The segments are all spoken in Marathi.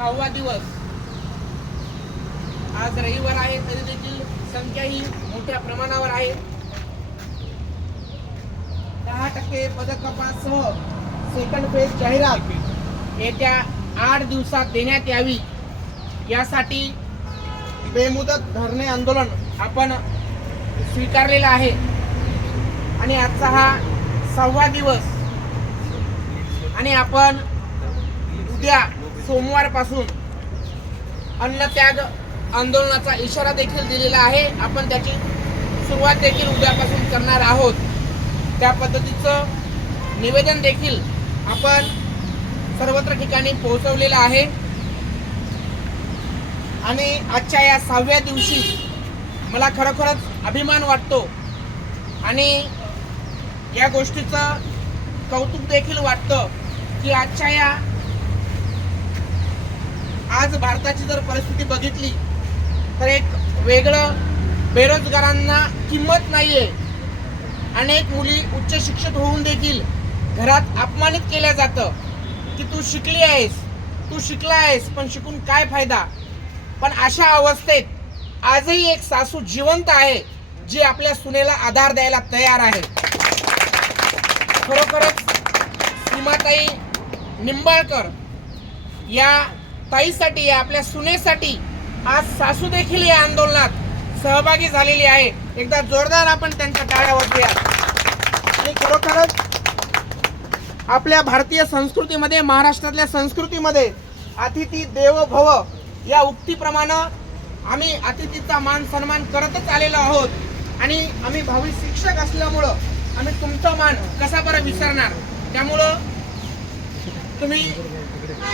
6वा दिवस। आज रविवार आहे तरी देखील संख्या ही मोठ्या प्रमाणावर आहे। 10% पदक कपाससह सेकंड फेज जाहिरात येत्या 8 दिवसात देण्यात यावी यासाठी बेमुदत धरणे आंदोलन आपण स्वीकारलेलं आहे आणि आजचा हा 6वा दिवस आणि आपण उद्या सोमवारपासून अन्नत्याग आंदोलनाचा इशारा देखील दिलेला आहे। आपण त्याची सुरुवात देखील उद्यापासून करणार आहोत। त्या पद्धतीचं निवेदन देखील आपण सर्वत्र ठिकाणी पोहोचवलेलं आहे आणि आजच्या या 6व्या दिवशी मला खरोखरच अभिमान वाटतो आणि या गोष्टीचं कौतुक देखील वाटतं की आजच्या या आज भारताची जर परिस्थिती बघितली तर एक वेगळं बेरोजगारांना किंमत नाहीये। अनेक मुली उच्च शिक्षित होऊन देखील घरात अपमानित केल्या जातं की तू शिकली आहेस, तू शिकला आहेस, पण शिकून काय फायदा। पण अशा अवस्थेत आजही एक सासू जिवंत आहे जी आपल्या सुनेला आधार द्यायला तयार आहे। खरोखरच सीमाताई निंबाळकर या ताईसाठी, आपल्या सुनेसाठी आज सासू देखील या आंदोलनात सहभागी झालेली आहे। एकदा जोरदार आपण त्यांच्या टाळ्या वाजवूया। आणि खरोखरच आपल्या भारतीय संस्कृतीमध्ये, महाराष्ट्रातल्या संस्कृतीमध्ये अतिथी देवो भव या उक्तीप्रमाणे आम्ही अतिथीचा मान सन्मान करतच आलेलो आहोत आणि आम्ही भावी शिक्षक असल्यामुळं आम्ही तुमचा मान कसा बरं विसरणार। त्यामुळं तुम्ही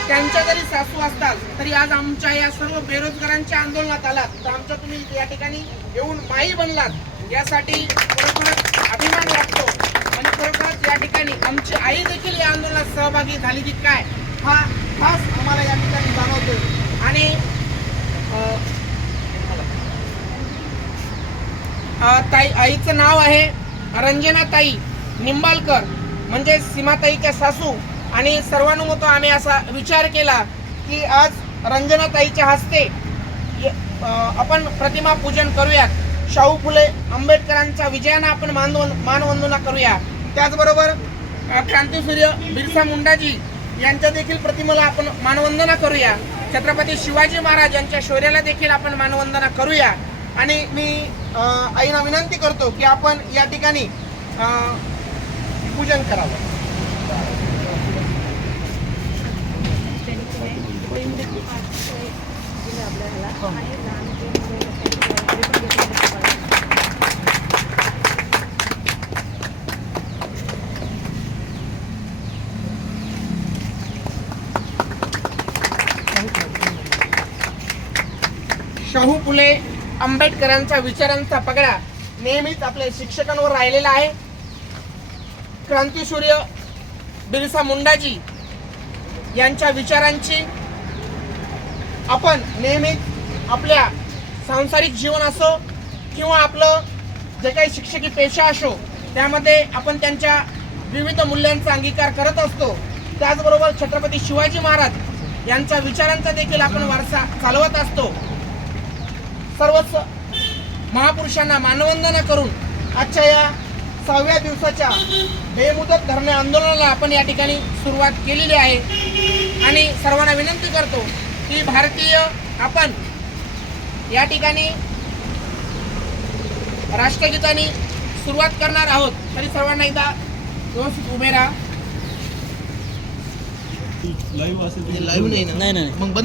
त्यांच्या जरी सासू असताल तरी आज आमच्या या सर्व बेरोजगारांच्या आंदोलनात आलात तर आमच्या तुम्ही या ठिकाणी येऊन माई बनलात यासाठी खरोखरच अभिमान वाटतो आणि खरोखरच या ठिकाणी आमची आई देखील या आंदोलनात सहभागी झाली की काय हा खास आम्हाला या ठिकाणी जाणवतो। आणि ताई आईचं नाव आहे रंजनाताई निंबाळकर म्हणजे सीमाताईच्या सासू आणि सर्वानुमते आम्ही असा विचार केला की आज रंजनाताईच्या हस्ते आपण प्रतिमा पूजन करूयात। शाहू फुले आंबेडकरांच्या विजयानं आपण मानवंदना करूया। त्याचबरोबर क्रांतीसूर्य बिरसा मुंडाजी यांच्या देखील प्रतिमेला आपण मानवंदना करूया। छत्रपती शिवाजी महाराज यांच्या शौर्याला देखील आपण मानवंदना करूया। आणि मी आईना विनंती करतो की आपण या ठिकाणी पूजन करावं। शाहू फुले आंबेडकरांच्या विचारांचा पगडा नेहमीच आपल्या शिक्षकांवर राहिलेला आहे। क्रांतीसूर्य बिरसा मुंडाजी यांच्या विचारांची आपण नेहमीच आपल्या सांसारिक जीवन असो किंवा आपलं जे काही शिक्षकी पेशा असो त्यामध्ये आपण त्यांच्या विविध मूल्यांचा अंगीकार करत असतो। त्याचबरोबर छत्रपती शिवाजी महाराज यांच्या विचारांचा देखील आपण वारसा चालवत असतो। सर्वच महापुरुषांना मानवंदना करून आजच्या या 6व्या दिवसाच्या बेमुदत धरणे आंदोलनाला आपण या ठिकाणी सुरुवात केलेली आहे आणि सर्वांना विनंती करतो की भारतीय आपण या ठिकाणी राष्ट्रगीताने सुरुवात करणार आहोत तरी सर्वांना एकदा व्यवस्थित उभे राहा। लाईव्ह नाही मग बंद